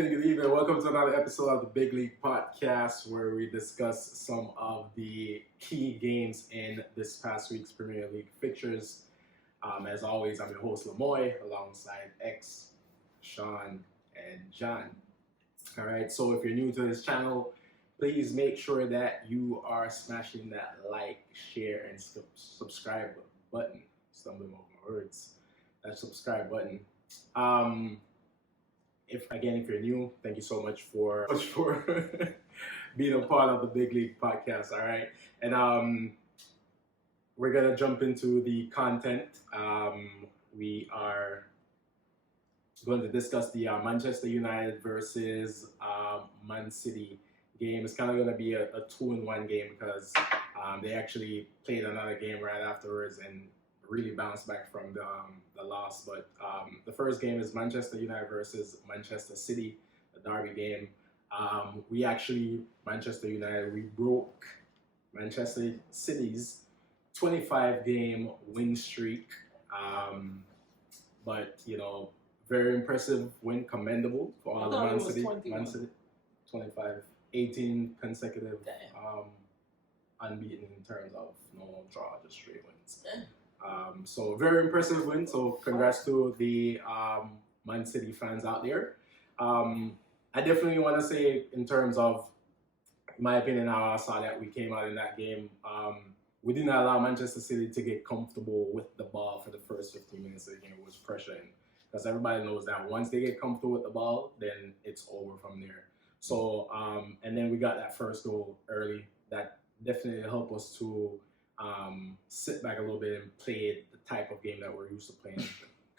evening, good evening. Welcome to another episode of the Bigleague podcast where we discuss some of the key games in this past week's Premier League fixtures. As always, I'm your host, Lamoy, alongside X, Sean, and John. All right, so if you're new to this channel, please make sure that you are smashing that like, share, and subscribe button. Stumbling over my words. That subscribe button. If you're new, thank you so much for being a part of the Bigleague podcast. All right, and we're gonna jump into the content. We are going to discuss the Manchester United versus Man City game. It's kind of going to be a 2-in-1 game because they actually played another game right afterwards and really bounced back from the loss. But the first game is Manchester United versus Manchester City, the derby game. Manchester United, we broke Manchester City's 25-game win streak. But, very impressive win, commendable for all the Man City. 25, 18 consecutive unbeaten in terms of no draw, just straight wins. So very impressive win. So congrats to the Man City fans out there. I definitely want to say, in terms of my opinion, how I saw that we came out in that game. We didn't allow Manchester City to get comfortable with the ball for the first 15 minutes of the game. It was pressuring, because everybody knows that once they get comfortable with the ball, then it's over from there. So, and then we got that first goal early. That definitely helped us to sit back a little bit and play the type of game that we're used to playing,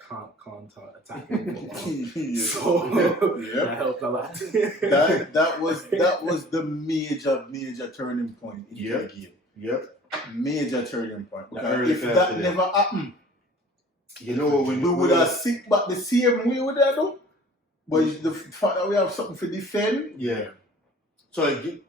counter attacking football. So that helped a lot. that was the major turning point in the game. Yep. Major turning point. If that never happened, we would have sit back the same way with that though. But the fact that we have something to defend. Yeah. So it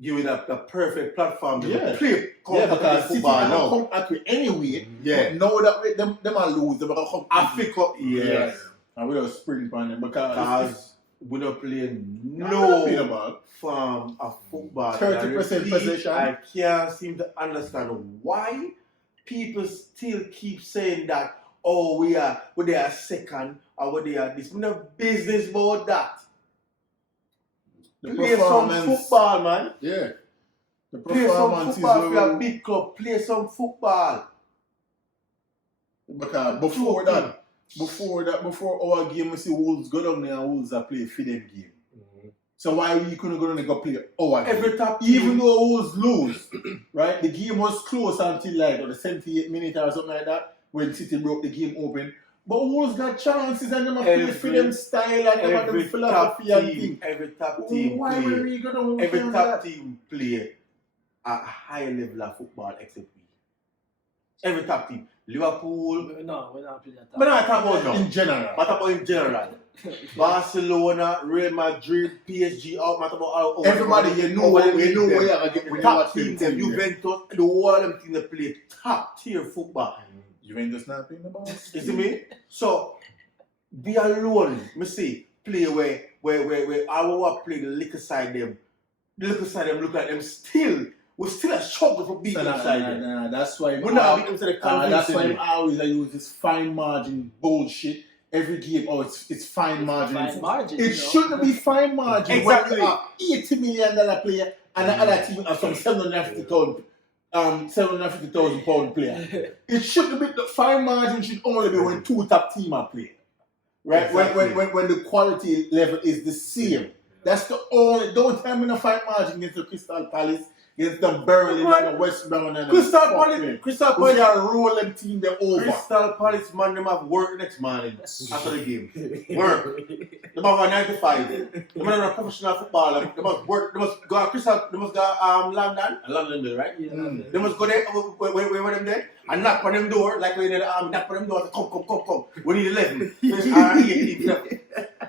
give it a perfect platform to play because City can come at you anyway. Yeah. Now that them are lose, they will come Africa. Yes. And we don't spring on them because we don't play no form of football. 30% possession. I can't seem to understand why people still keep saying that, we are second or they are this. We no business about that. Play some football, man. Yeah. The play some football for a big club. Play some football. Because before our game, we see Wolves go down there and Wolves are play for them game. Mm-hmm. So why we couldn't go down and go play our game? Even though Wolves lose, right? The game was close until like the 78th minute or something like that when City broke the game open. But Wolves got chances and them play for them style and them have them philosophy and thing. Every top team play at a high level of football except we. Every top team. Liverpool. No, we're not playing that. We're not talking about in general. But about in general. Barcelona, Real Madrid, PSG, all matter about all. Everybody you know where you are get when you watch team. Juventus, the whole of them team they play top tier football. Juventus not playing the ball. You see me? So be alone. Me see play where our play the liquor side them. The liquor side them look like them still. We still a struggle for beating them side them. That's why we're not beating to the that's why I always use this fine margin bullshit. Every game, it's fine margin. It shouldn't be fine margin. Exactly. When you have $80 million player and the other team have some £750,000 player. It shouldn't be, the fine margin should only be when two top team are playing. Right? Exactly. When the quality level is the same. That's the only, don't tell me the fine margin against the Crystal Palace, against the Burnley and the West Brom and Crystal Palace are rolling team them over. Crystal Palace man, them have work next morning after the game. Work. They must have 9 to 5. They must have professional football. They must work. They must go London. London, right? Yeah. They must go there. Where them there? And knock on them door like when they knock on them door. Come. We need 11.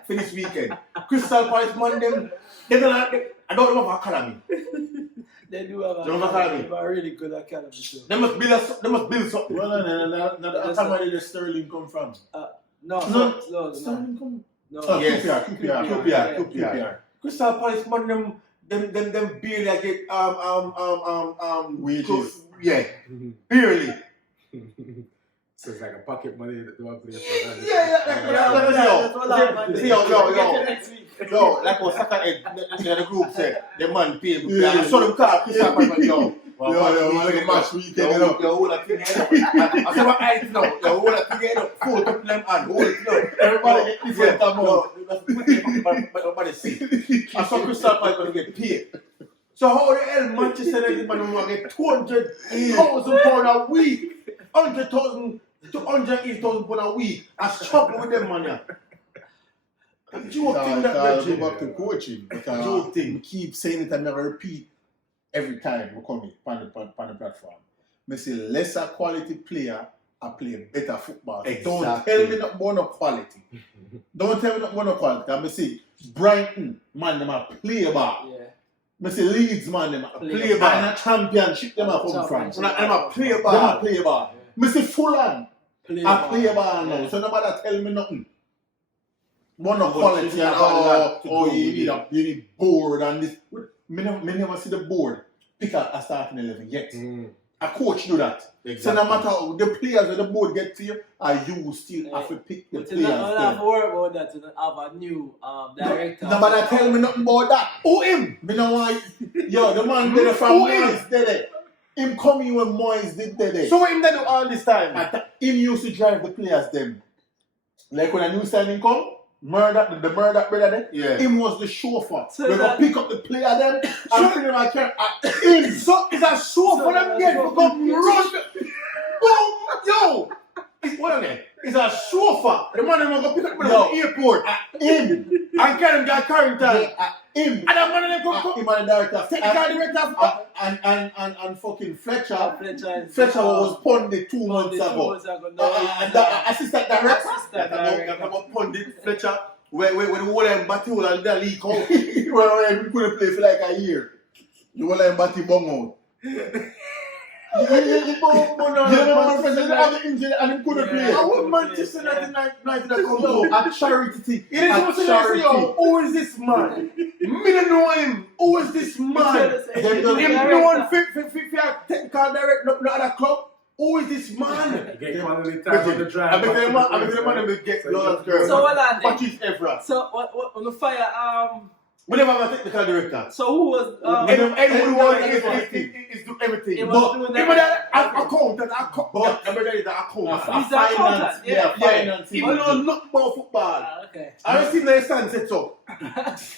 Finish weekend. Crystal Palace man, them. I don't know about academy. They do have a really good academy. They must build something. Well, no, the academy where Sterling come from. No. Sterling come. No. Yes. QPR. Crystal Palace man them barely get Wages. Yeah, barely. So it's like a pocket money that they want to play for. Yo, like what Saka the group said, the man paid. I saw them call Crystal Palace, yo. Like a match weekend, you know. Yo, hold that thing head up. I said what I know. Yo, hold that thing head up. Fold up them and hold it up. Everybody get different amount. Nobody see. I saw Crystal Palace going to get paid. So how the hell Manchester United man will get £200,000 a week? 100,000 to 180,000 pounds a week. I struggle with them man. Joking that go back to coaching. Because we keep saying it and never repeat every time we come in on the platform. I say lesser quality player I play better football. Exactly. Don't tell me not about no quality. Don't tell me not about no quality. I say Brighton man them a play ball. Yeah. I say Leeds man them a play ball. And a championship them a come from. And I play ball. Them a play ball. I say Fulham Play a play ball now. So nobody tell me nothing. One of quality and you need board and this. Me never see the board pick a starting 11 yet. A coach do that. Exactly. So no matter how the players that the board get to you, you still have to pick the But players. you don't have to worry about that. You don't have a new director. Nobody tell me nothing about that. Who him? Me know why. Yo, the man did it from Moyes did it. Him coming when Moyes did it. So what him they do all this time? Him used to drive the players them. Like when a new signing come, the murder brother there. Yeah. Him was the chauffeur. So We go pick up the player them and bring them at him. So it's a show for them get to come run. Boom! Yo! What on there? It's a chauffeur. The man them go pick up them at the airport. Him. And get them get quarantine. Him. And that man them go Him and the director. technical director. And fucking Fletcher. Fletcher was pundit 2 months ago. And the assistant director. That about pundit Fletcher. Where the whole battle and the leak out. Well, we couldn't play for like a year. You will let Batty bung out. You know, president have the injury and he couldn't play. I want Manchester United to come out. A charity thing. It is what you say, who is this man? Me don't know him. Who is this man? Him no one fit technical director, no other club. Who is this man? Get one of the time on the drive. I bet the man get lost girl. So what are they? Patrice Evra. So what on the fire? We never have a technical director. So who was? Everyone is do everything. He was But doing even that everything. accountant, Finance. Yeah. Finance. Even know nothing about football. Okay. I don't see no sense set up.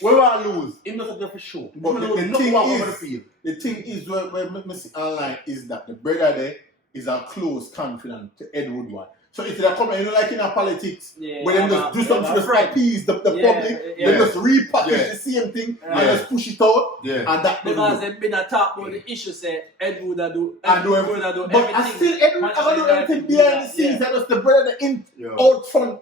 We will lose. Him not there for sure. But Him the knows thing nothing about is- over the field. The thing is, where me see online is that the brother there is a close confidant to Ed Woodward. So if they come, like in our politics, Yeah, where them just do something to appease the public, they just repackage the same thing and just push it out, Yeah. and that Because they've been a talk about the issue. Say Ed would do and do everything. everything. But I still Ed Woodward do everything behind the scenes. That was the brother in out front.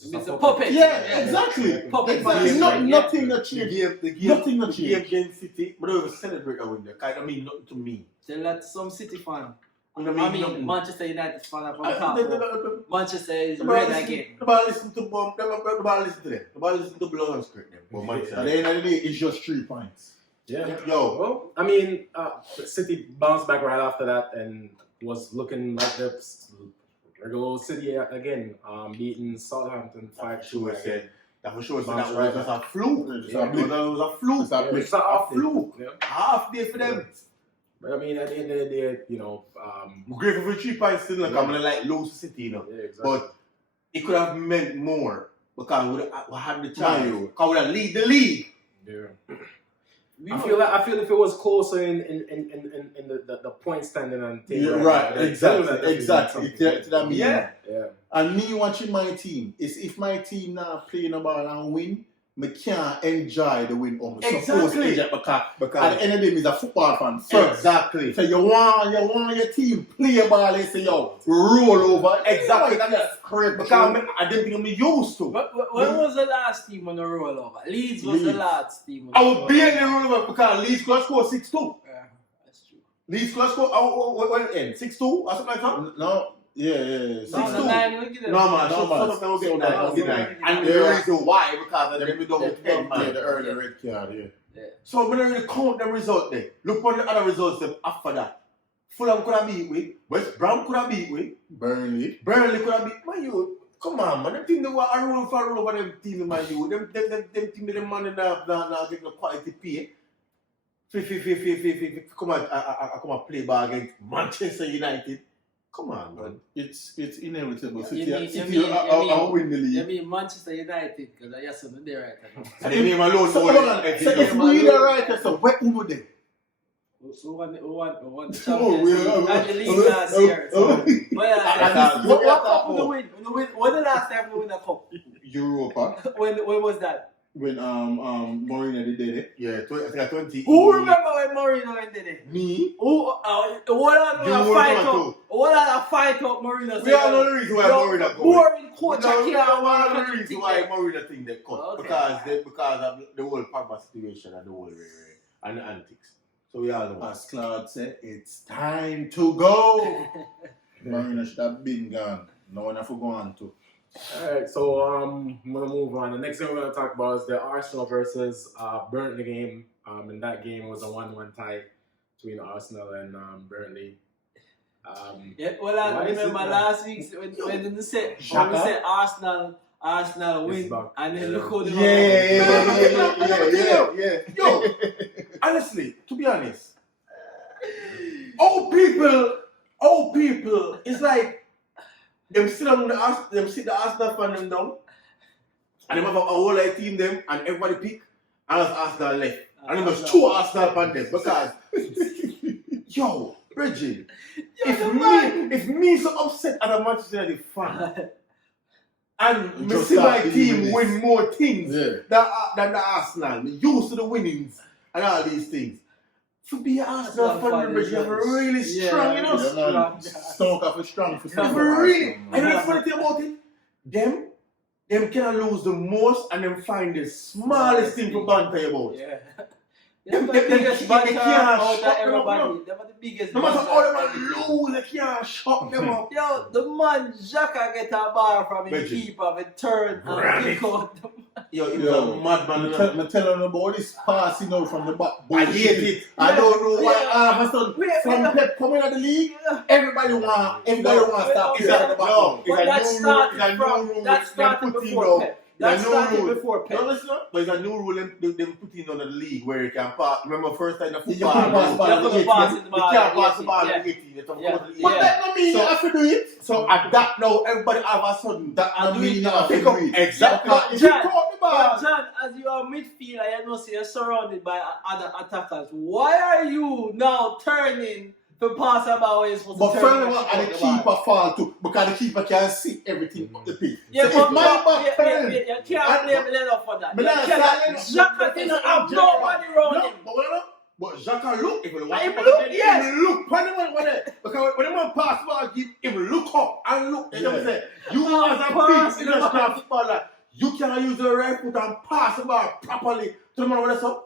It's a puppet. Yeah, exactly. Puppet. Nothing that changed. The Nothing game that changed. against City, but they will celebrate that win. That kind of mean nothing to me. Tell that to some City fan. I I mean, nothing. Manchester United fan from the top. The Manchester is ball red listen- again. the ball listen to bomb. The ball listen to them. The ball listen to blow and script them. But At Manchester. the end of the day, it's just 3 points. Yeah. Yo, Well, I mean, City bounced back right after that and was looking like the regular old City again, beating Southampton 5-2. I said that for sure. So Bounce that right was a fluke. It's That was a fluke. It's a fluke. It's a fluke. Yeah. Half day for them. But I mean, at the end of the day, you know, I'm grateful for 3 points still. Like I'm gonna like lose City, you know. yeah, exactly. But it could have meant more because we had the chance. Mario. Because we would have lead the league. yeah. I feel if it was closer in the point standing and thing. Yeah, right, exactly. It's that mean. Yeah. Yeah. And me watching my team is if my team now playing a ball and win, me can't enjoy the win or me supposed to enjoy because at the end of the day, me is a football fan first. Exactly. So you want your team play a ball and say yo roll over. Exactly. That's correct. Because I didn't think I'm used to. But when was the last team on the rollover? Leeds was the Leeds. last team. I would be in the room because Leeds could score 6-2. Yeah, that's true. Leeds could score, what end? 6-2 or something like that? No, Yeah. 9 we get it. No, man. Some of them will get 9. And the reason why, because of them, we don't get 10, man. The early red card, yeah. So, we don't really count them results there. Look on the other results them after that. Fulham could have beat with. West Brom could have beat with. Burnley could have beat. Man, you. Come on, man. Them team they were a rule for rule over them team, man. You. Them team the money now get the quality pay. Come on, I come and play ball against Manchester United. Come on, man. It's inevitable. You win the league. You mean Manchester United because I just not there right now. And the name alone. So if we the right, so what who them? So won the Oh, Champions League and the league last year. So, what cup we win? When the last time we win a cup? Europa. When was that? When Mourinho did it. Yeah, I think 20. Who remember when Mourinho did it? Me. What a fight up Mourinho? We all know the reason why Mourinho go. Boring coach. We all know the reason why Mourinho think they cut. Okay. Because of the whole Pogba situation and the whole and the antics. So we all know. As Claude said, it's time to go. Mourinho should have been gone. No one have to go on to. Alright, so I'm gonna move on. The next thing we're gonna talk about is the Arsenal versus Burnley game. In that game was a 1-1 tie between Arsenal and Burnley. I remember last week when we said Arsenal win and then look how they Yeah. Yo, honestly, to be honest, old people, it's like them sit the Arsenal fan them down, and them have a whole lot of team them, and everybody pick, and as Arsenal left, and them was 2 Arsenal fan them because, yo, Reggie, if me so upset as a Manchester United fan, and me see my team win more things than the Arsenal, me used to the winnings and all these things. To be an Arsenal fan, Reggie, you're really strong, you know? Stoke up strong for You're really. And you know the funny thing about it? Them can lose the most and them find the smallest thing to banter about. Yeah. Them the biggest banter out of them everybody. Them are the biggest no matter banter. how them lose, they can't shut them up. Yo, the man Xhaka get a bar from his keeper, the turn and kick out the man. Yo, he was a madman. I'm telling you about this passing out from the back. I hate it. I don't know why from Pep coming out the league, everybody want to stop. That started before Pep. That started before Pep. No, listen, but it's a new rule them put in on the league where you can pass. Remember, first time the football, you can't pass the ball in the 18. But that don't mean you have to do it. So at that now, everybody all of a sudden that don't mean you have to do it. Exactly. If you caught the ball. John, as you are midfielder, you know, you're surrounded by other attackers. Why are you now turning to pass about where you're supposed to turn? But furthermore, and the keeper fall too, because the keeper can see everything up the pitch. Yeah, so but you can't blame Leno for that. Xhaka didn't have nobody around him. But Xhaka look, if you watch him look, yes. Him look, because when the man pass ball, give him look up and look. You know what I'm saying? You as a big international footballer, you can use the right foot and pass the ball properly to the man with the up.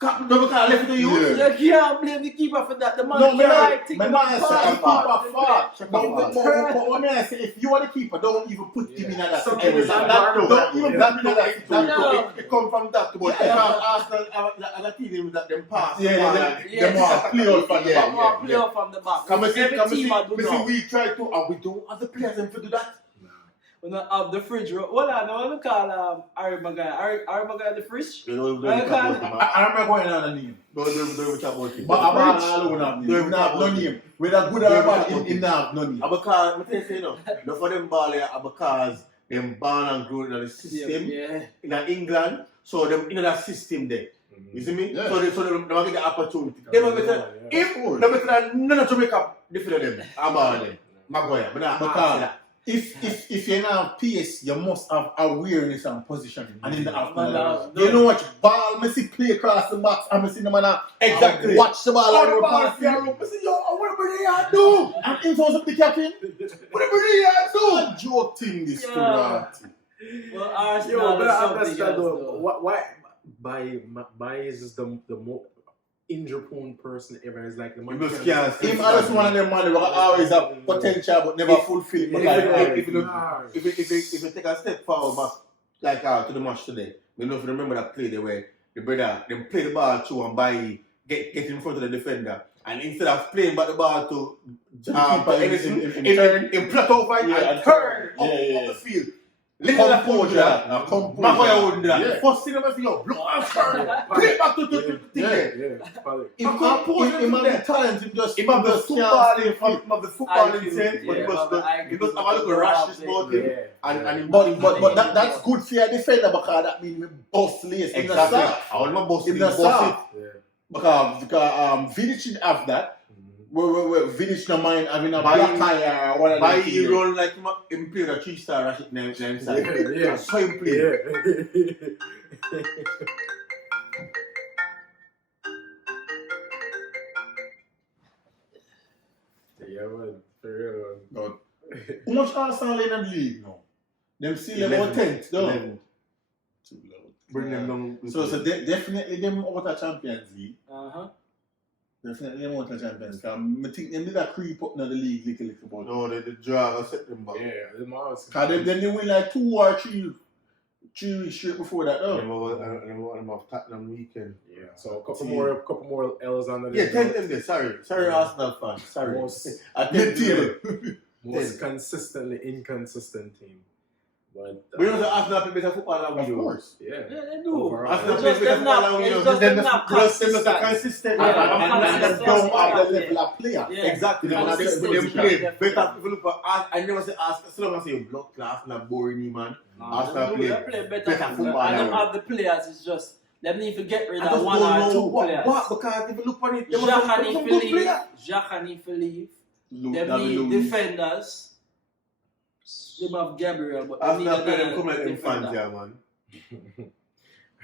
Double car left to you. You can't blame the keeper for that. The man no, can't take the keeper far. But when I say, if you are the keeper, don't even put him in that. Don't even put him in that. It comes from that. But Arsenal, as a team, that them pass. They want play out from the back. Come see, we try to, and we don't have the players to do that. We don't have the fridge. What I want to call Harry Maguire. Harry Maguire the fridge? I remember going on a name. Don't talk about him. But I'm all alone have name. We have no name. With a good or bad, him have no name. Because, I tell you, no for them ball here, because them born and grown in the system in England, so them in that system there. You see me? So they get the opportunity. They don't better none of Jamaica different them. I'm all them. Maguire. But not if you have pace, you must have awareness and positioning. And in the afternoon, you know what? Ball, I see play across the box, I see the man exactly watch the ball. I say, yo, whatever they are do. I'm influence of the captain. Whatever they are do. A joke thing, this karate. Well, Arsenal is something else, why is the more? injury-prone person ever. It's like the man. Him just one of them man who always have potential but never fulfill it. If you take a step forward back, like to the match today, we know if you remember that play there where the brother them play the ball through and get in front of the defender, and instead of playing back the ball to anything, in flat over and turn up the field. Little composure. Maguire wouldn't do that. First thing I see, blow and turn. Play it back to the thing. He have talent, he just He have the football in sense, but he must have a little rashness about him. But that's good for your defender because that means we bust lace in the start. I want my boss In the start. Because Vidic didn't have that. Vidic no mind having a black eye or whatever. By he run like him play the 3-star Rashid name side. Yeah. So him play. Yeah, man. For real. How much Arsenal in the league now? Them still about 10th, though. 11. Bring them down. So definitely them out of Champions League. Definitely they want a Champions League. I think they did a creep up in the league little bit. No, they draw and set them back. Yeah, the Mars. Because then they win like 2 or 3 weeks straight before that. I remember Tottenham weekend. Yeah, so a couple more L's on the Yeah, tell them this. Sorry, Arsenal fans. Sorry. Most consistently inconsistent team. But we know that Arsenal play better football than we do. Of course. Yeah, they do. Overall. Arsenal It's play just better them football not- than we it's do. just Then them the not plus them consistent. not consistent. Yeah, And that's don't what have the I'm level of player. Yeah. Exactly. Yeah, And that's them the play position. better. If you look for I never say Arsenal. So long as you blood class, not boring, man. Arsenal They play play better better football and them now. have the players. It's just them need to get rid I of just 1 don't or 2 know players. what because if you look on it, there was Xhaka need some to good leave. players. Xhaka need to leave. Look, Them David need Luiz. defenders. They have Gabriel, but they need Arsenal play them another come like them defender. fans, yeah, man.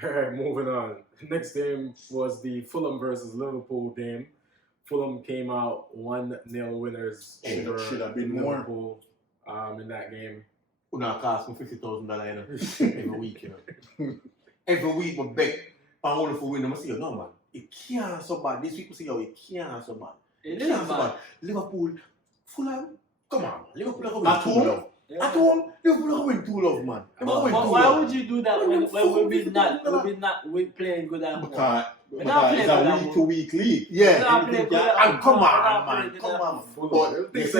Alright, moving on. Next game was the Fulham versus Liverpool game. Fulham came out 1-0 winners Should have been more. Liverpool in that game. Who not cost me $50,000 every week, you know. Every week, my bet, I only for win. I say, no, man, it can't so bad. This week, we say, yo, it can't so bad. It It is can't so bad. bad. Liverpool, Fulham, come on, Liverpool are going At to home? love. Yeah. At home, Liverpool are going to love, man. They are But going to why love. would you do that when we playing good at home? Because not it's playing a with week-to-week league. Yeah, Not play anything good can- at and come home. on, Not man, play come good on. at Fulham. But this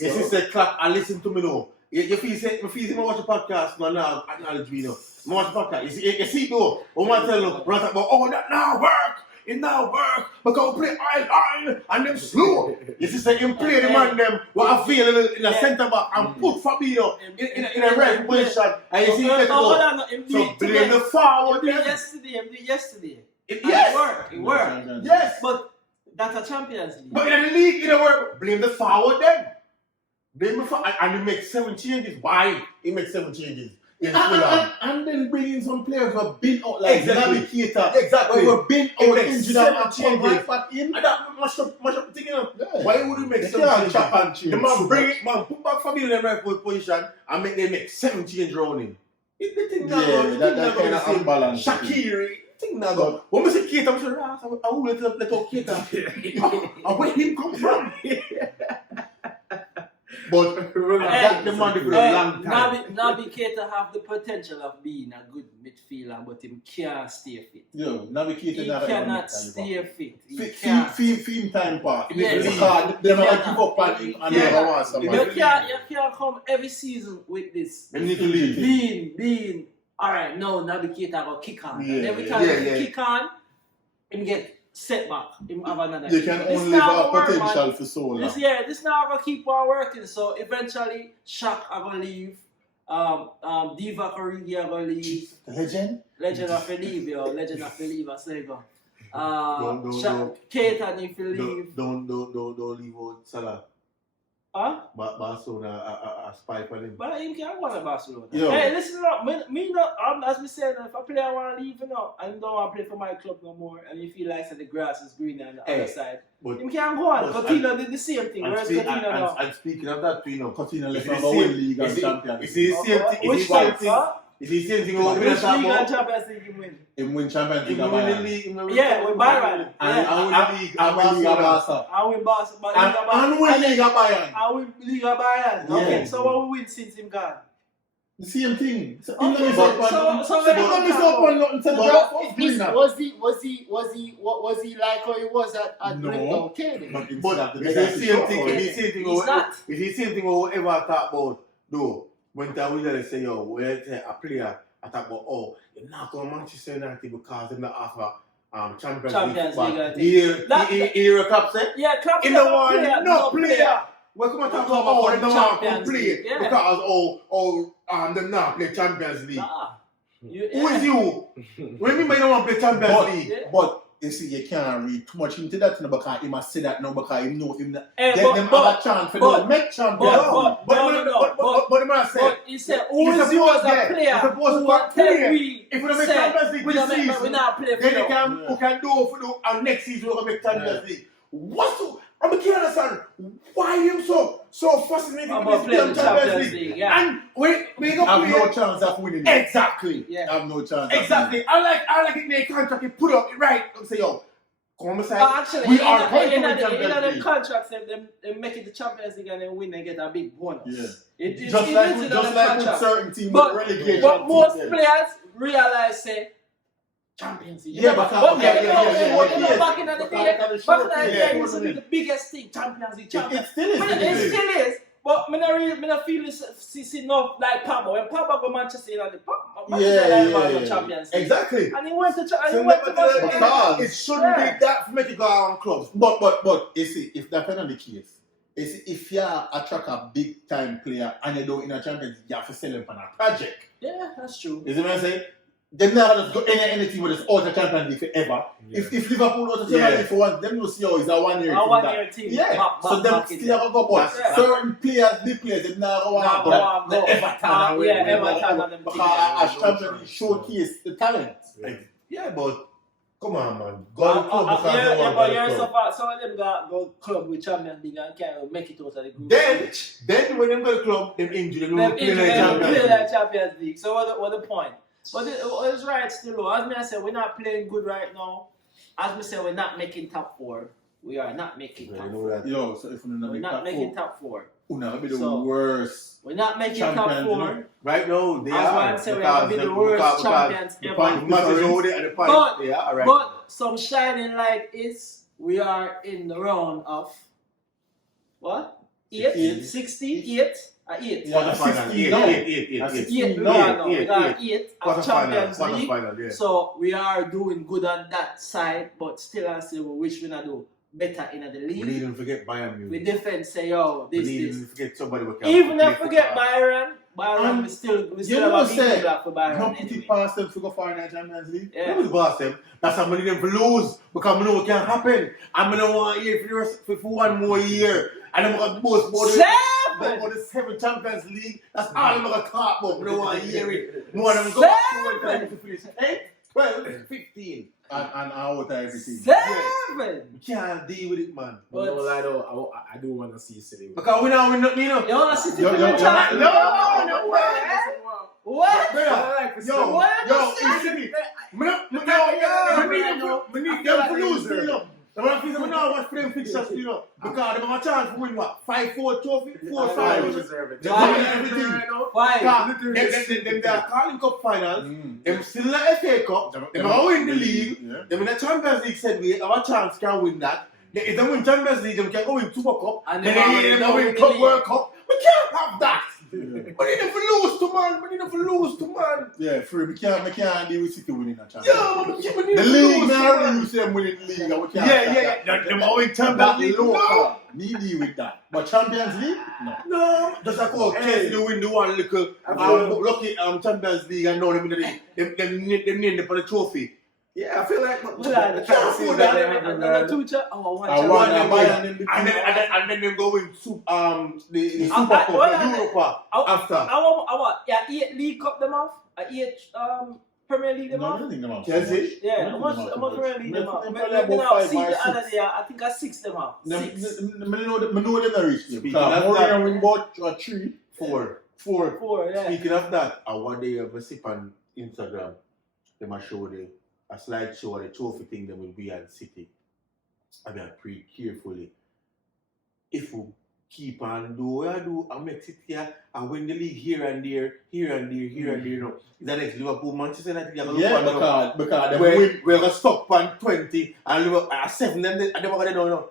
is a clap and listen to me now. You feel me watch a podcast now, acknowledge me now. I watch a podcast. You see though, I want to tell you, when I talk about, oh, that now work. It now work. Because we play iron and them slow. You see, say, him play the man them, what I feel in the centre back and put Fabio in a right position. And you see, him so blame the forward Him do them. yesterday. Yes. It worked. Yes. But that's a Champions League. But in the league, it don't work. Blame the forward then. Blame the forward. And he makes 7 changes. Why? He makes 7 changes. In Fulham. And then bring in some players who have been out like Exactly. Navigator. Exactly. Who have been He out makes injured 7 and come changes. right back in. And that mash up the thing, you know. Yeah. Why would he make They 7 can't changes? chop and change The man so bring much. it, man, put back Fabio in the right position and make 7 changes round him. The thing Yeah, that kind of unbalanced. Shaqiri. Thing now go. When we say Keita, I'm saying, I will let out Keita. And where him come from? But that demanded for a long time. Naby Keita have the potential of being a good midfielder, but him can't stay fit. Yo, Navigator He never cannot done it. stay fit. He can't. Film time part. Yeah. Because they never give up on him and Yeah. never want somebody. You can't come every season with this. They need to leave. Being alright, no, Naby Keita will kick on. Yeah, And every time yeah. he kick on, him get setback. Him have another. They can This only now have work, man. potential for so long. This now gonna keep on working. So eventually, Shaq are gonna leave. Divock Origi are gonna leave. Legend? Legend of the leave, yo. Legend of the leave. I say go. Don't. Keita need to leave. Don't leave out Salah. Huh? But Barcelona a spy for him. But him can't go to Barcelona. Yo. Hey, listen up. Me not. As we said, if a player want to leave, you know, and don't want to play for my club no more, and you feel like the grass is greener on the other side, But him can't go on. but- Coutinho did the same thing. Whereas Coutinho now. and speaking of that, you know, Coutinho left It's from the the same- league and it's champions. the same thing. Which It's the same one? thing. Huh? It's the same thing we Which win league and about. Champions League you win? Him win Champions League. If we win the league, Yeah, with Bayern. And Yeah. win the league. And win Liga Barca. I win Barca. And win Liga Bayern. I win Liga Bayern. Yeah. Okay, so what we win since him gone? The same thing. So Okay, he so don't miss up on nothing. So Was he like how he was at No. Breakdown Kennedy? But It's the same thing. It's the same thing. He's not. It's the same thing we ever talk about. No, when they say, yo, when a player, I talk about, oh, you're not going to Manchester United because they're not offer Champions League. I think. Here, Klopp said. Yeah, Klopp In said the one, no player. We're going to talk about all the not to Champions play League, yeah. because them not play Champions League. Nah. Who is you? What do you mean by you don't want to play Champions League? Yeah. But you see, you can't read too much into that because he must say that now because he know him. Eh, Then them have a chance for them make champions. But the man said, But he said, who You're is you as supposed a to- player you're supposed who to will play. tell we If we don't make say, Champions League we this don't make- season, we not play for then you. you can do next season we're gonna make Champions League. What's so? I can't understand why you so fascinated About with playing this the damn Champions League, yeah. And we Have gonna no play chance of winning it. exactly. Yeah. Have no chance. Exactly. I like it. They contract you put up right. Say yo, come on, Actually, we are going to in win Champions the League. contracts, they make it the Champions League and then win and get a big bonus. Yeah. It Just is like in with the contract. certain teams But- with relegation. But most teams, players realize say Champions League. Yeah, Remember, but back in the But day, back in the day, yeah, it used to be the biggest thing, Champions League, Champions It still is. It still is. But me not feel see enough like Papa. When Papa go Manchester United, Manchester United won Champions League. Exactly. And he went to So Manchester United. because it shouldn't be that for me to go on clubs. But you see, if that's not the case, you see, if you attract a big time player and you don't in a Champions League, you have to sell him for a project. Yeah, that's true. You see what I'm saying? Them never just go any team with this out of Champions League forever. Yeah. If Liverpool out of Champions League for once, them will see how it's a 1 year. A 1 year team. Yeah. So them still have to go. But Yeah. certain players, big players, they never go Nah, on. go on. Everton. Yeah, Everton and them Because as Champions League showcase the talent. Yeah, but come on, man. Go to club because yeah, no one but go you're to so club. far. Some of them go club with Champions League and can't make it out of the group. Then when them go to club, them injured, them Them don't play injured, like they don't Champions play League. like Champions League. So what the point? But it's right still low. As me I said, we're not playing good right now. As me say, we're not making top 4. We are not making Yeah, top you 4. know that. Yo, so if we're not We're not making top 4. Una be the So, worst. We're not making top Champions, 4. you know. Right now, they That's are. why I'm saying we're going to be the worst champions the ever. point- The match is over there and the point. But- Yeah, all right. But some shining light is we are in the round of what? 8? Eight. 68? 8. Yeah. Quarterfinal. 16 now. Eight. That's 8 No, we got 8 of Quarterfinal. Champions League. Quarterfinal, yeah. So we are doing good on that side, but still and still we wish we not do better in the We league. didn't forget Bayern We Munich. defend say yo We this. didn't forget somebody who can Even play if we get football. Byron we still you have know a big say, block for Byron. Don't put Anyway. it past them to go far in the Champions League. That was the boss them. That's how many of them for lose because I know it can happen. I'm gonna want here for the rest for 1 more year. And I'm gonna boast about the 7 Champions League. That's all I'm gonna talk about. I don't want to hear it. More than go back to 1 to finish 8, 12, 15. And out of everything. 7! We can't deal with it, man. But no lie though, I do want to see City win. Because we know, you know. You wanna see Yo, the yo, win yo, time? no, What? Yo, What yo, you it's City. We need them to lose, you know. The one thing we know what's playing fixtures, you know. Because they have a chance to win what? 5-4 trophy? 4-5. deserve it. They win everything. 5. They are calling cup finals. Them still in the FA Cup. They will win the league. Yeah. Them in the Champions League said we have a chance can win that. If they win Champions League, they can go win Super Cup. And Then they they win win the Cup league. World Cup. We can't have that. Yeah. We need them to lose to man. We need them to lose to man. Yeah, free. We can't deal with City winning a Champions Yeah, League. man, we need The them to league lose to now man. really say winning the league. And we can't Yeah. Them all win That Champions League. local. No. Need deal with that. But Champions League? No. No, just like how Chelsea they win the one little lucky Champions League and now them name them for the trophy. Yeah, I feel like Bayern and then them go win the Super Cup, Europa after. I want 8 League Cup them off. 8 Premier League them No, I off. don't think them out. Chelsea? Yeah, how much Premier League them off? Them Me probably about now 5 see or the other 6. day. I think I 6 them off. Me 6. know them not reach them. Speaking of More that- than win about 3. 4. 4, yeah. Speaking of that, I one day I see on Instagram, they might show a slideshow of the trophy thing that will be at City. I mean, pretty carefully. If we keep on do what I do, I make City here and win the league here and there, you know. Is that next Liverpool, Manchester United? Yeah, because we're going to stop on 20 and Liverpool 7 and they're going to know.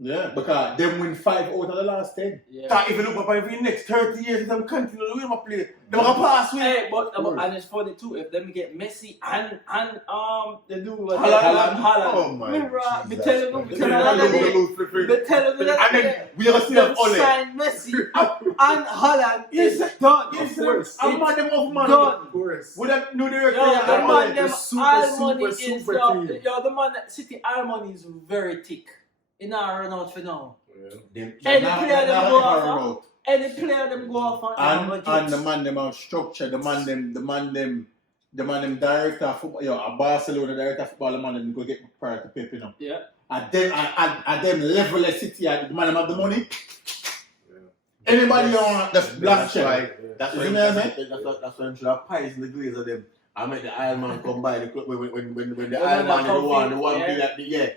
Yeah, because them win 5 out of the last 10. Yeah. If you look up in the next 30 years, them continue to win my play. They're going to pass with. Hey, but and it's funny too, if them get Messi and they do what Haaland. Haaland. Oh my Remember, me Jesus. telling them that And then we are still them have Ole. sign Messi and Haaland is done. Yes, Of course. I'm on them off man. Done. Of course. Would have knew the record. Yo, the man, them super, all money super, is super yo, team. yo, the man that City all money is very thick. In our run out for now. Yeah. Any player them go off, any player them go off And the man them have structure, the man them director of football, a Barcelona director of football, the man them go get prior to Pep, you know. Yeah. At them level of City, the man them have the money. Anybody want that's black check. That's You why see me, I say? that's why I'm sure I pies in the glaze of them. I make the Iron Man come by the club when the The Iron man Man that is the one yeah. be like the yeah.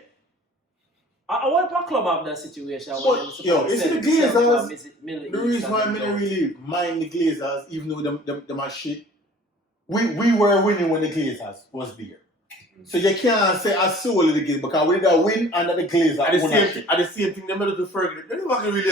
I want a club have that situation. But, yo, it's the Glazers. The reason why I didn't really mind the Glazers, even though them are shit, we were winning when the Glazers was there. So you can't say I soul of the game because we did win under the Glazers. At the same thing, they made it to Fergie. They never really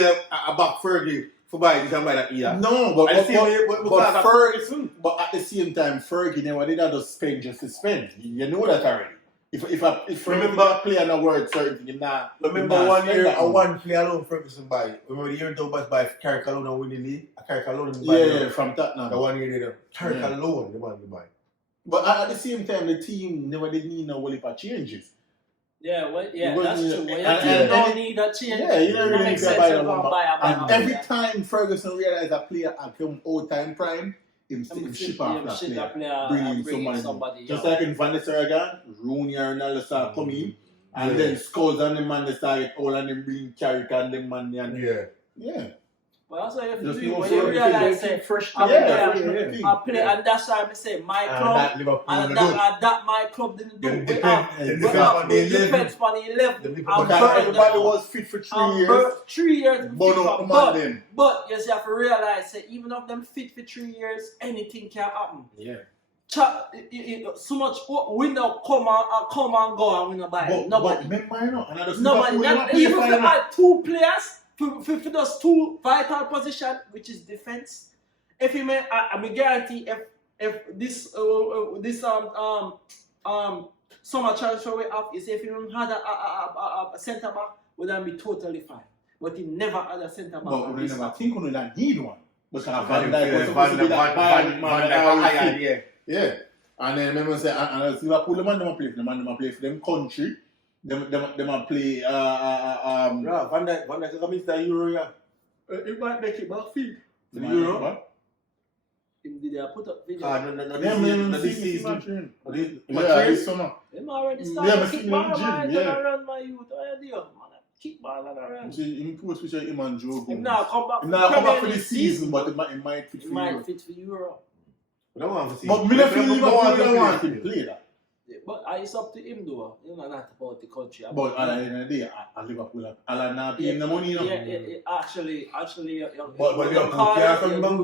back Fergie for buying this and buy that either. No, but Ferguson. But at the same time, Fergie never did that just spend just to spend. You know that already. If remember player no word certain thing, Remember one year, one player alone Ferguson buy. Remember the year Thomas buy Carrick alone and win the league? Carrick alone buy. Yeah, from Tottenham. The 1 year later. Carrick alone, the man to buy. But at the same time, the team never did need no whole heap of changes. Yeah, well, It that's wasn't- true. When and- your team and- don't need a change, Yeah, you don't it really makes need to sense buy to them go and one. buy a And every time Ferguson realized a player had come out time prime, him ship off that player, bring in somebody. Just like in Van der Sar again, Rooney and Ronaldo start coming, and then Scholes and the man they started all and them bring Carrick and them man and yeah. Well, that's what you have to Just do. no When you realize that fresh I play, yeah. and that's why I say my And club, that Liverpool and don't. that my club didn't do. Them We depend- have them we depend have on the 11. depends on the 11. Them I'm Because burning everybody them. was fit for 3 years. 3 years. But no, the man then. But you have to realize that even if them fit for 3 years, anything can happen. Yeah. So much window come and go and we not buy But nobody. remember, you know, and I just Nobody. Liverpool, Not, you even know, if they had 2 players for those 2 vital positions, which is defense. If you may, I guarantee if this summer transfer we have is if you had a centre back, would that be totally fine. But he never had a centre back. But we never think we don't need one. Because Van Van Dijk was supposed to be that Bayern man. yeah. Yeah. And then remember say, and Liverpool, the man them play for them country. Them play Yeah, Van Dijk is coming to the Euro, yeah. It might make it back field. The Euro? What? Did they put up video? Them This season. Yeah, this summer. Them already Yeah, started but kick see, ball, in the gym, man. yeah. Don't run my youth. What you do? Man, kick ball and run. See, him post picture of him and Joe Him Gomez. now come back. Him now come back for Premier the League season, but it might fit It for might Euro. fit for Euro. But me not feel Liverpool don't want him to play that. But it's up to him though. You know, not about the country. But at the end of the day, at Liverpool, I'll not pay him the money, you know. Actually, But Liverpool can't come back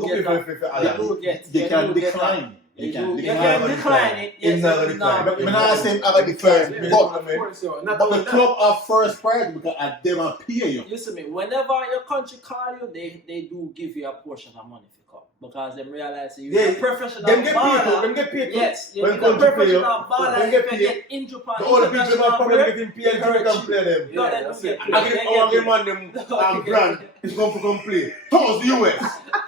to They can decline. They can decline it. It's not gonna Yes, decline. But I'm not saying I got decline. Yeah, But of course, yo. Not the only that. club are first priority because at them are pay you. Listen me, whenever your country call you, they do give you a portion of money if you come. Because they realize you're a professional Them get baller. paid. Yes, you're When a country play you, professional baller. them If get you paid. get injured on The only people international that probably break, getting paid and can play them. no, Yeah, they that's don't it. get I paid. get They all get them on them brand is going to come play. Towards the US.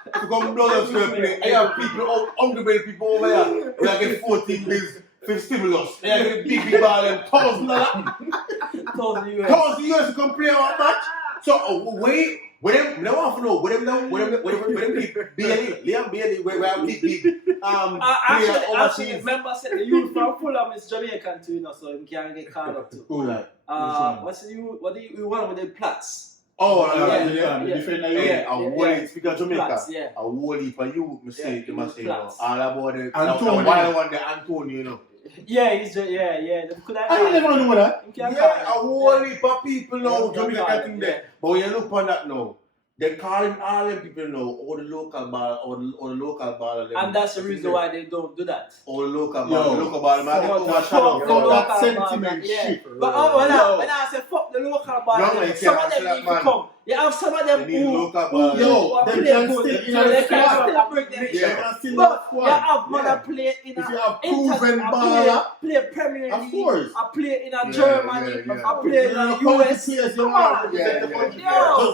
To come blow us to play. I have people, underpaid people over here. We are getting 14 bills for stimulus. They are getting big ball and $1,000. Towards the US. Towards the US to come play our match. So wait. What them now want to know? What them Liam Bailey, where we big player Actually, overseas. remember I said the youth from Fulham is Jamaican too, you know, so he can't get called up too. Oh, like. What do you want with the Platts? Oh, the defender. A whole heap, speaking of Jamaica, Plats, yeah. a whole heap of you, me say, they must say, you know, Plats. all about the Antonio. wild one, the Antonio, you know. Yeah, he's just, yeah. Could I never know that. Yeah, a whole heap of people know Yeah, Jamaica yeah. thing there. But when you look on that now, they calling all them people know, all the local ball, all the local ball. And that's the reason why they don't do that. All the local Yo, ball, the local ball, man, I get too much shadow. fuck Yo, the that local sentiment ball, yeah. shit. But when I say fuck the local ball, No, man, you some can't of say them that, need to man. come. You have some of them They need who local ball. Yo, play they can good, still in so a they can squad. still bring them in. Yeah. They can still in But a you squad. have man play in If a you have proven I baller, play Premier of League, course. I play in a Yeah, Germany, yeah. I play in a US. Come on.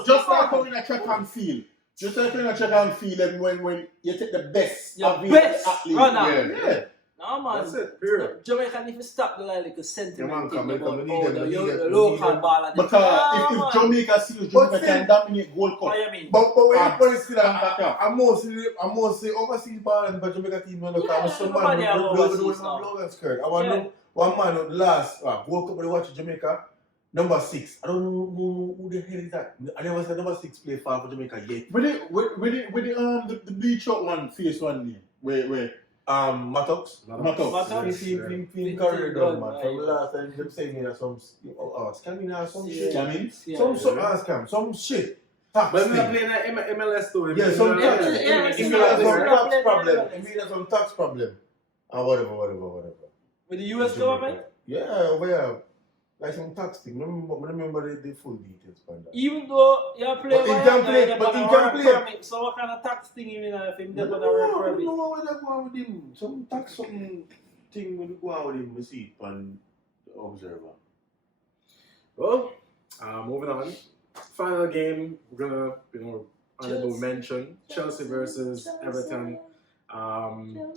Just like how in a track and field. Just like in a track and field, and when you take the best Your available best athlete. runner. Yeah. No man. That's it, period. Jamaica need to stop the like a Yeah, sentiment man, thing come, about we need oh, them, we need the them, we local need them. ball and Because if Jamaica sees Jamaica can dominate Gold Cup. what you mean? But when And you put it still, come back up. I'm mostly overseas ball and Jamaica team, you know, Yeah, because some man nobody have with overseas my now. blow and skirt. I want Yeah. to one man on the last World Cup when they watch Jamaica, number 6. I don't know who the hell is that. I never said number 6 play for Jamaica yet. With the bleach out one face one name. Where Mattox. Mattox. He carried on, man. From the last time, them saying me some scamming or some shit. Scamming? Some shit. Tax But thing. they're playing at MLS too. Yeah, some Yeah, tax. yeah, If yeah, you have some yeah. tax problem, if you have some tax problem, or whatever. With the US government? Yeah, over here. Like some tax thing. Remember the full details on that. Even though you play But he can play, but he can play. permit, so what kind of tax thing you mean if him there on a work permit? No, what they go on with him? Some tax something thing when you go on with him, we see it on the Observer. Well, moving on. Final game, we're gonna, honorable mention Chelsea versus Everton.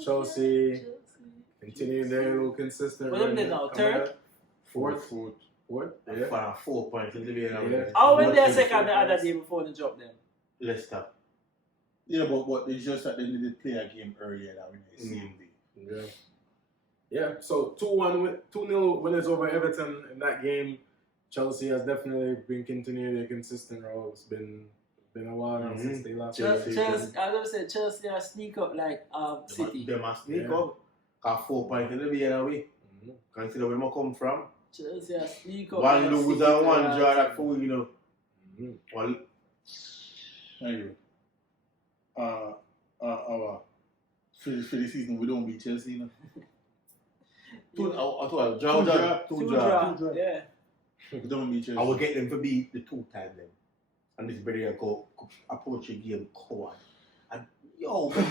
Chelsea continuing their little consistent. What them they now? Third? Fourth. Yeah. For 4 points in the league. Yeah. How when they second the other day before they drop them? Leicester. Yeah, but it's just that they did play a game earlier that we did the same day. Yeah. So 2-0 winners over Everton in that game. Chelsea has definitely been continuing their consistent role. It's been a while now since they last Chelsea, I was say Chelsea are sneak up like City. They must sneak Yeah. up. Got 4 points in the league away. Consider where I come from. Chelsea are sneak up. One like lose City and one to draw that that team. for you know. Well, Anyway, for the season we don't beat Chelsea, you know. two draw. Two draw. Yeah. We don't beat Chelsea. I will get them to beat the 2 times then. And this better go approach a game coward. And yo, man,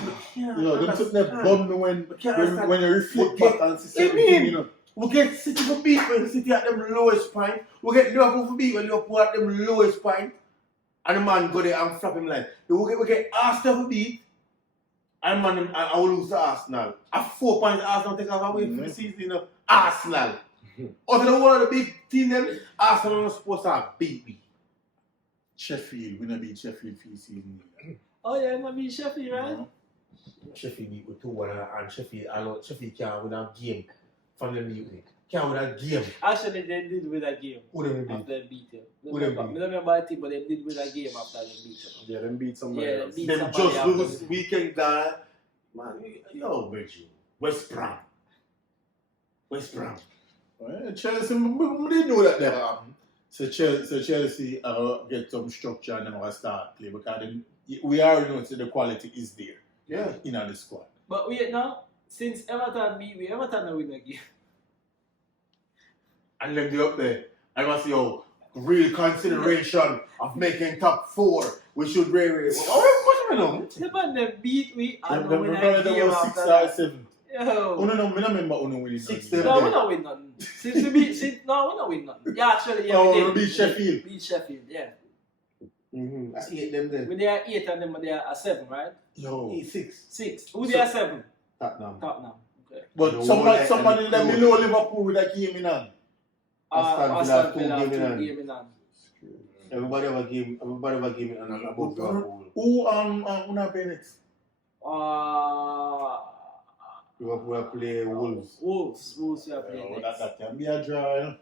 Them took that bum when you reflect back and see It certain mean- things, you know. we get City for beat when City at them lowest point. We get Liverpool for beat when Liverpool at them lowest point. And the man go there and flap him like. We get Arsenal for beat. And man, I will lose to Arsenal. At 4 points, Arsenal take off away for the season, you know. Arsenal. Out of the one of the big team, them, Arsenal are supposed to have beat me. Sheffield, we not beat Sheffield for the season. Oh yeah, I mean Sheffield, right? Sheffield beat with 2-1 and Sheffield can't win a game from them beat me. Can't win a game. Actually, they did win a game Who them beat? after they beat them. Who them I beat? don't remember the team, but they did win a game after they beat them. Yeah, them beat somebody Yeah, else. beat Them somebody just after lose them. weekend guy. Man, yo, Virgil. West Brom. Well, Chelsea, we didn't know that happen. So Chelsea get some structure and then start play because we already know that the quality is there. Yeah. In the squad. But wait now, since Everton beat me, Everton don't win a game. And then they up there. I must say, yo, real consideration of making top 4. We should really. Oh, what's going on? The man them beat me and Them don't win a probably game was 6 after or that. 7. Yo. No, I don't remember winning. 6, that game. 7. No, we don't win nothing. Since we beat, no, we don't win nothing. Yeah, actually, yeah, Oh, we we did. beat Sheffield. Beat Sheffield, yeah. Mm-hmm. I 8 them then. We they are 8 and them they are 7, right? Yo. 6. 6. Who they are 7? Tottenham. Tottenham. Okay. But No, somebody and them close. below Liverpool with a game in hand. Aston Villa Aston Villa have 2 2 game in game in hand. Everybody have a game and above Liverpool. Who not pay next? Liverpool play Wolves. Wolves we are playing Oh, next. that can be a draw, you know.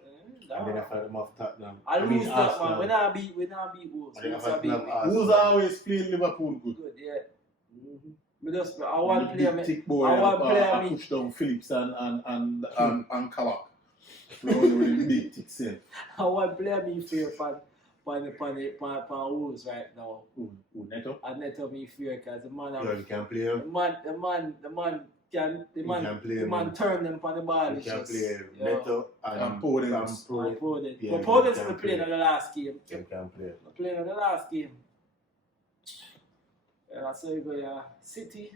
And then I fight them off Tottenham. I lose that, man. Arsenal. When I beat Wolves. And then I Wolves are fight beat them me. Arsenal. Who's always playing Liverpool good? Good, yeah. I want to play me. Thick boy, I want to play me. push down Phillips and Kawak. Flowing with him big thick self. I want to play me fair for Wolves right now. Who, Neto? I Neto me fair because the man, Yeah, you can play him. the man turn them on the ball. You It's can just, play yeah. Neto and Podence. Podence. Yeah, But Podence you will can play in play. the last game. You can play. Playing in the last game. Yeah, so you go, City.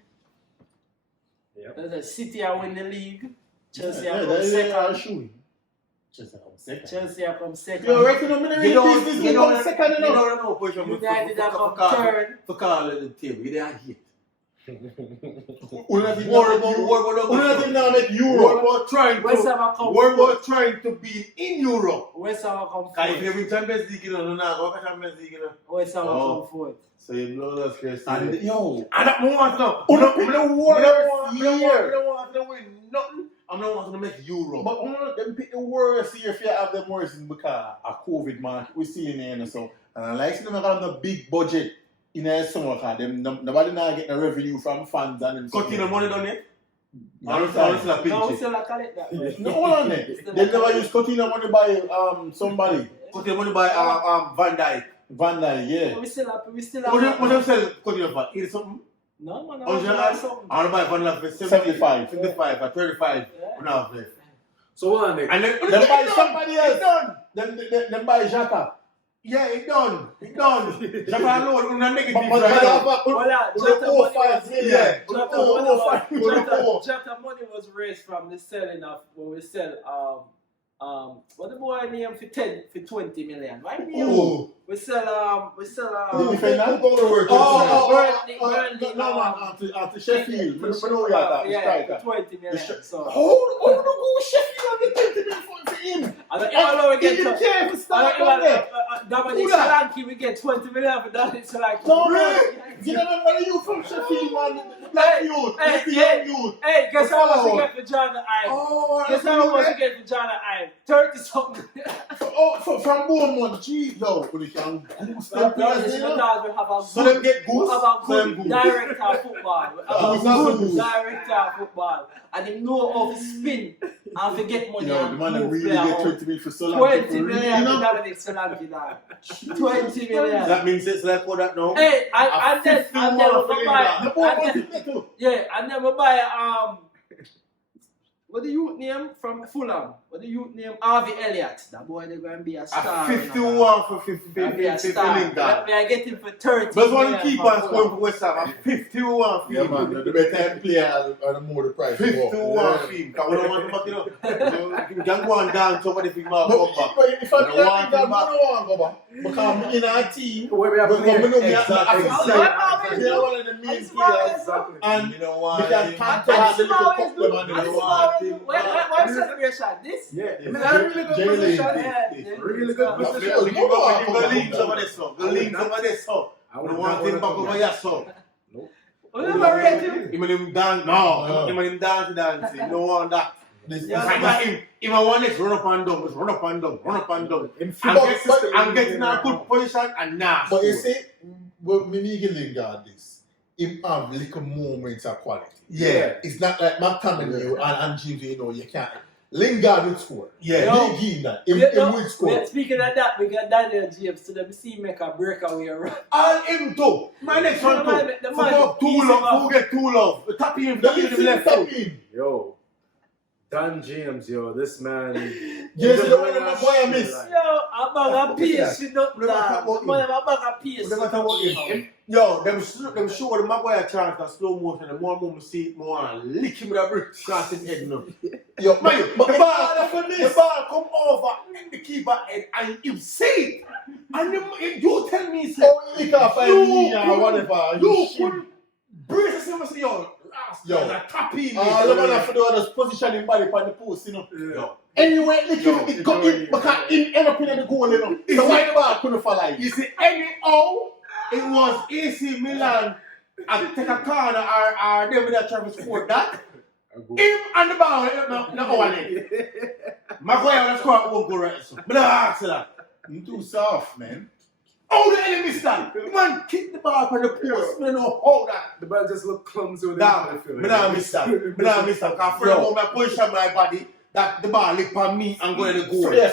Yep. There's a City I win the league. Chelsea Yeah, I come that's second. showing. Chelsea come second. Chelsea I come second. Yo, reckon I'm in the business. We come second, you know. don't know position. United I come third. For Carl at the table. You didn't hit. We're not even now make Euro. What about trying West to? Ham I come What fourth. about trying to be in Europe? West Ham I come Because if you fourth. win Champions League, you know, no, go Champions League, you know. West Ham I Oh. come fourth. So you know that's crazy. And yo, I don't want to know. Oh, no, I don't want to win nothing. I don't want to make Europe. but them pick the worst year if you have them worse because of COVID market we see in there and so. And I like them have the big budget in the summer because them nobody now get the revenue from fans and them. Cutting the money down there? Honestly, Honestly, I No, we pinch it. still not call it that. no, hold on there. They never use Coutinho money by somebody. Cutting the money by Van Dijk. Van Dijk, yeah. We still What you sell Coutinho for? 80 something? No, man, I Oh, want to yeah. buy something. I want to buy Van Dijk for 75. 55 or 35. Yeah. We don't have left. So what, Nick? And then Them buy somebody else. It's done. Them buy Xhaka. Yeah, it's done. It's done. Japan alone, we're not negative But right now. Voilà, Jota Jota money was million. Jota money was raised from the selling of when we sell what the boy name for 20 million. Right? Who? We sell The defender? Who go to work? Burnley, No man, after Sheffield. I know you are that yeah, striker. 20 million. So Hold on, Sheffield on the 20 million for him. I don't know we He get didn't care if he started down there. Dominic Who that? Solanke, we get 20 million for Dominic Solanke. No, man. You remember you from Sheffield, man? The black youth, the young youth. Hey, guess how much Oh. we get for John the Ive? Oh, Guess how much we get for John the Ive? 30 something. from Bournemouth, gee, yo, we can boost them players, you know? So them get We goose. have a So them good goose. director of football. We have Who's a that good goose? director of football. And he know how to spin and to get money You know, the and man that move really player get out. 20 million for so long. 20 million You for know? Dominic Solanke now. 20 million. That means it's like all that now. Hey, and then we buy, The Bournemouth is there too. yeah, and then we buy what the youth name from Fulham? What the youth name? Harvey Elliott. That boy they're gonna be a star. A 51 for 50 Be a star. Lingard. We are getting for 30. But one million keeper from is Fulham. going for West Ham. A 51 for Yeah, man, the better player and the more the price. 51 for him. Because we don't want to back it up. You can go and dance over the thing now. Come back. But if I I be don't a want Lingard, him I back. don't want to go back. Because in our team, Where we have we know we have Exactly. to Exactly. they are one of the main It's players. Exactly. And You don't we want can him. counter the little cup them and You they don't want want him. Why celebration? This? Yeah, Yeah. it's a really good Jalen. position. Yeah, Really good We position. give the links over there, so. The links over there, so. I We would don't want him back over here, so. We never rate him. Him and him dance, no. Him and him dance. You don't want that. This Yeah, It's like him and one next run up and down, just run up and down. In I'm getting a good position and now. But you see, when me get Lingard this, him have little moments of quality. Yeah. It's not like McTominay and James, you know, you can't. Lingard will score. Yeah. He give that. Him will score. Speaking of that, we got Daniel James to them see make a breakaway run. All him too. My next one too. The For man go too easy love, man. who get too love. Tap him, Let tap me him see left the foot. in. Yo, Dan James, yo, this man. Yes, the one my boy I miss. Yo, a bag of peas, you don't We never talk about him. Man, a bag of peas. We never talk about him. Yo, them show the Maguire chance in slow motion. The more we see it, more and lick him with a brick across his head now. Yo, Man, but the it's ball, harder for the this. ball come over in the keeper head and you see it. And you tell me, say, Oh, he can't find me or whatever. you shit. could brace yourself and say, yo, a tap in. The man have to do is position him body on the post, you know. Yo. Anyway, look, Yo, it got in because in end up in the goal, you know. So why the ball couldn't fall like? You see, anyhow, it was AC Milan and take a corner or them that trying to score that. Him and the ball, no one leg. Maguire will score one goal right so. But I ask that. I'm too soft, man. How the enemy stand? The man kick the ball on the post. I don't know how that. The ball just look clumsy with Nah, the me not miss that. Because furthermore, my position my body, that the ball lick on me and go to the goal. Yeah,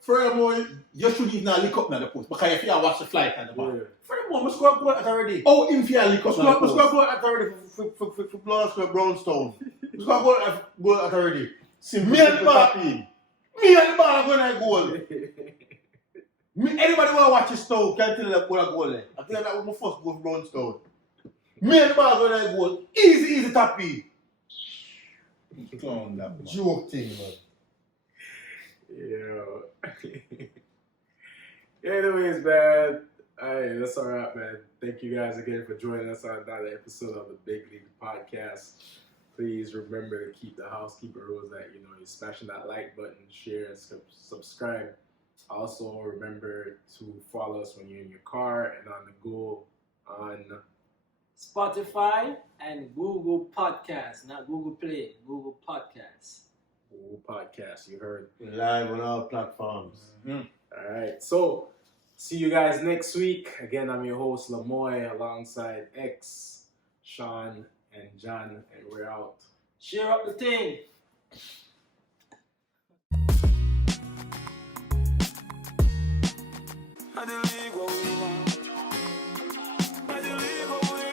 furthermore, you should even lick up now the post because if you watch the flight and the ball. Furthermore, I score a goal at already. Oh, if you lick up now the I score a post. goal at already for Brownstone. I score a goal at already. Simple, Me and the simple ball. tapping. Me and the ball are going to goal. Anybody who watch this now can tell them what a goal is. I tell you that was my first goal for Brownstone. Me and the ball going to goal. Easy tapping. Clown that man. Joke thing, man. Yo. Anyways, man. Hey, that's all right, man. Thank you guys again for joining us on another episode of the Big League Podcast. Please remember to keep the housekeeping rules that, you smashing that like button, share, and subscribe. Also, remember to follow us when you're in your car and on the go on Spotify and Google Podcasts, not Google Play, Google Podcasts. Google Podcast, you heard. Live on all platforms. All right, so see you guys next week. Again, I'm your host, Lamoy, alongside X, Sean, and John, and we're out. Share up the thing. I the league what we want.